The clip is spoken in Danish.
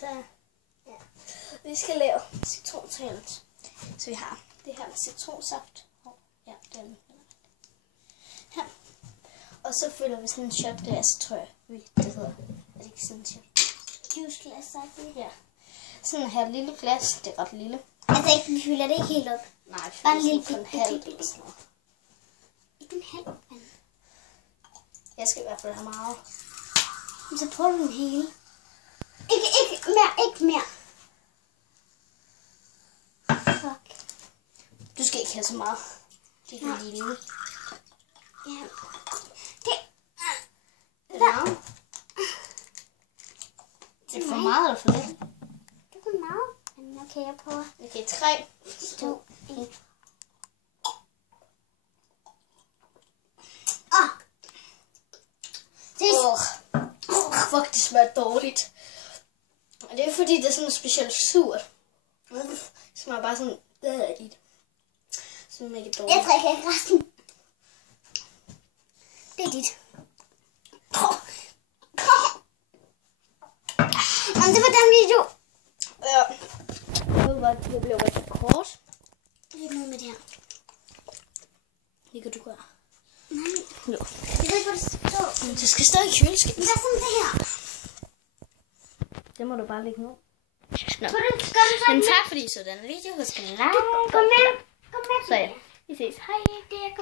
Så ja. Vi skal lave citrontalet. Så vi har det her med citronsaft. Ja, det er den. Her. Og så fylder vi sådan en shotglas, tror jeg, det hedder. Er det ikke sådan en shot? Juiceglas, sagt det. Ja. Sådan her lille glas, det er ret lille. Altså ikke, vi fylder det ikke helt op. Nej, vi bare en fylder lille sådan en halv eller sådan noget. Ikke en halv, men... Jeg skal i hvert fald have meget. Så prøver du den hele. Ikke mere. Fuck. Du skal ikke have så meget. Det er lige lille. Ja. Det er meget. Det er for meget eller for lidt? Det er for meget. Men okay, jeg prøver. Okay, 3, 2, 1. Fuck, det smager dårligt. Og det er fordi, det er sådan specielt surt. Det smager bare sådan lidt. Sådan mega dårligt. Jeg drikker ikke resten. Det er dit. Men det var den video. Ja. Det blev rigtig kort. Det er noget med det her. Det kan du gøre. Nej. Jo. Jeg ved ikke, hvor det står. Men det skal stå i køleskabet. Men hvad er sådan det her? Det må du bare lægge nu. Nå. Så Men tak fordi I så denne video. Husk at like. Kom med. Så ja, vi ses. Hej. Det er